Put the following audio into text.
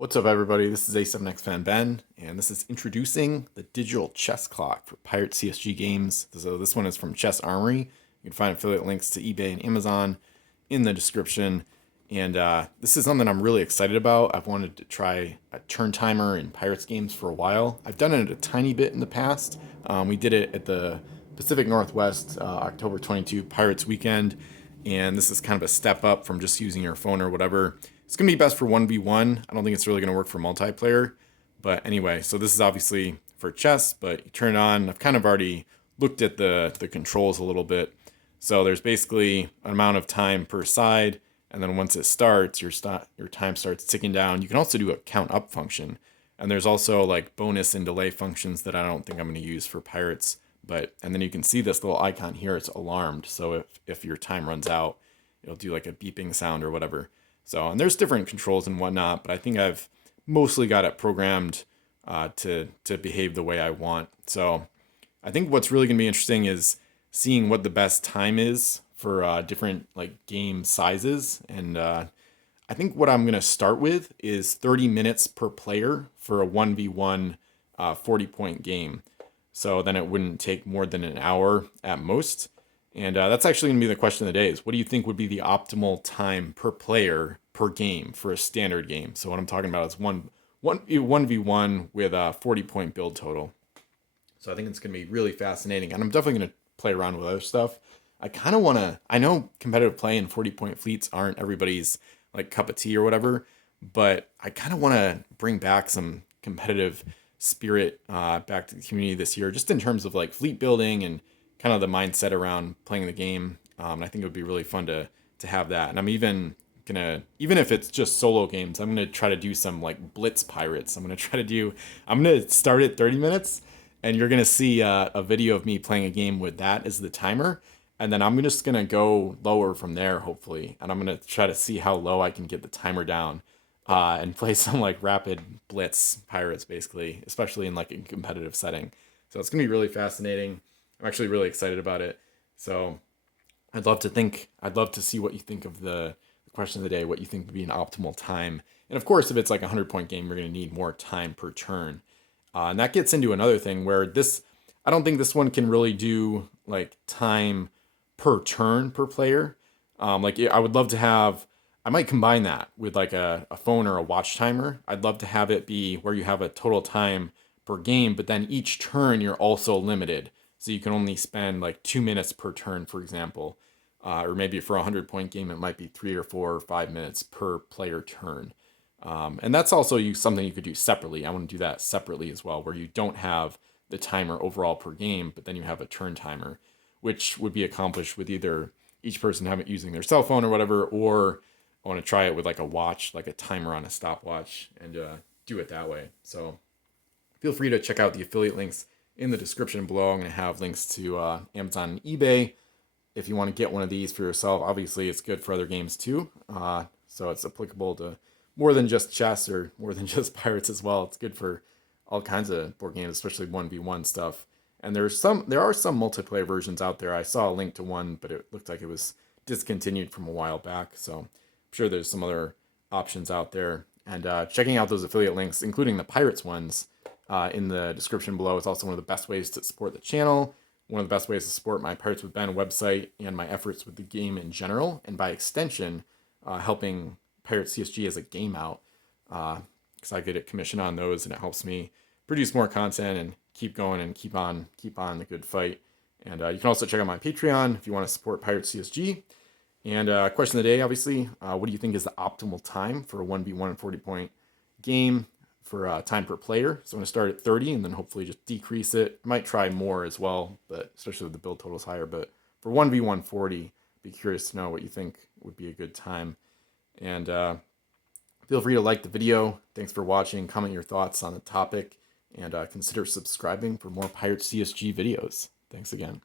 What's up, everybody? This is A7X Fan Ben, and this is introducing the digital chess clock for Pirate CSG games. So this one is from Chess Armory. You can find affiliate links to eBay and Amazon in the description. And this is something I'm really excited about. I've wanted to try a turn timer in Pirates games for a while. I've done it a tiny bit in the past. We did it at the Pacific Northwest October 22 Pirates weekend, and this is kind of a step up from just using your phone or whatever. It's going to be best for 1v1. I don't think it's really going to work for multiplayer. But anyway, so this is obviously for chess, but you turn it on. I've kind of already looked at the controls a little bit. So there's basically an amount of time per side, and then once it starts, your time starts ticking down. You can also do a count up function. And there's also like bonus and delay functions that I don't think I'm going to use for Pirates. And then you can see this little icon here, it's alarmed. So if your time runs out, it'll do like a beeping sound or whatever. So, and there's different controls and whatnot, but I think I've mostly got it programmed to behave the way I want. So I think what's really going to be interesting is seeing what the best time is for different like game sizes. And I think what I'm going to start with is 30 minutes per player for a 1v1 40-point game. So then it wouldn't take more than an hour at most. And that's actually going to be the question of the day is what do you think would be the optimal time per player per game for a standard game? So what I'm talking about is 1v1 with a 40-point build total. So I think it's going to be really fascinating. And I'm definitely going to play around with other stuff. I kind of want to, I know competitive play and 40-point fleets aren't everybody's like cup of tea or whatever, but I kind of want to bring back some competitive spirit back to the community this year, just in terms of like fleet building and kind of the mindset around playing the game. And I think it would be really fun to have that. And I'm even if it's just solo games, I'm gonna try to do some like blitz pirates. I'm gonna start at 30 minutes, and you're gonna see a video of me playing a game with that as the timer, and then I'm just gonna go lower from there, hopefully, and I'm gonna try to see how low I can get the timer down, and play some like rapid blitz pirates, basically, especially in like a competitive setting. So it's gonna be really fascinating. I'm actually really excited about it. So I'd love to see what you think of the question of the day, what you think would be an optimal time. And of course, if it's like a 100-point game, you're going to need more time per turn. And that gets into another thing where I don't think this one can really do like time per turn per player. I would love to I might combine that with like a phone or a watch timer. I'd love to have it be where you have a total time per game, but then each turn you're also limited. So you can only spend like 2 minutes per turn, for example. Or maybe for a 100-point game, it might be 3 or 4 or 5 minutes per player turn. And that's also something you could do separately. I want to do that separately as well, where you don't have the timer overall per game, but then you have a turn timer, which would be accomplished with either each person having it using their cell phone or whatever, or I want to try it with like a watch, like a timer on a stopwatch, and do it that way. So feel free to check out the affiliate links in the description below. I'm going to have links to Amazon and eBay. If you want to get one of these for yourself, obviously it's good for other games too. So it's applicable to more than just chess or more than just pirates as well. It's good for all kinds of board games, especially 1v1 stuff. And there are some multiplayer versions out there. I saw a link to one, but it looked like it was discontinued from a while back. So I'm sure there's some other options out there. And checking out those affiliate links, including the pirates ones, in the description below is also one of the best ways to support the channel. One of the best ways to support my Pirates with Ben website and my efforts with the game in general, and by extension, helping Pirates CSG as a game out, because I get a commission on those, and it helps me produce more content and keep going and keep on the good fight. And you can also check out my Patreon if you want to support Pirates CSG. And question of the day, obviously, what do you think is the optimal time for a 1v1 and 40-point game? For time per player. So I'm going to start at 30 and then hopefully just decrease it. I might try more as well, but especially if the build total is higher. But for 1v1 40, be curious to know what you think would be a good time. And feel free to like the video. Thanks for watching. Comment your thoughts on the topic. And consider subscribing for more Pirate CSG videos. Thanks again.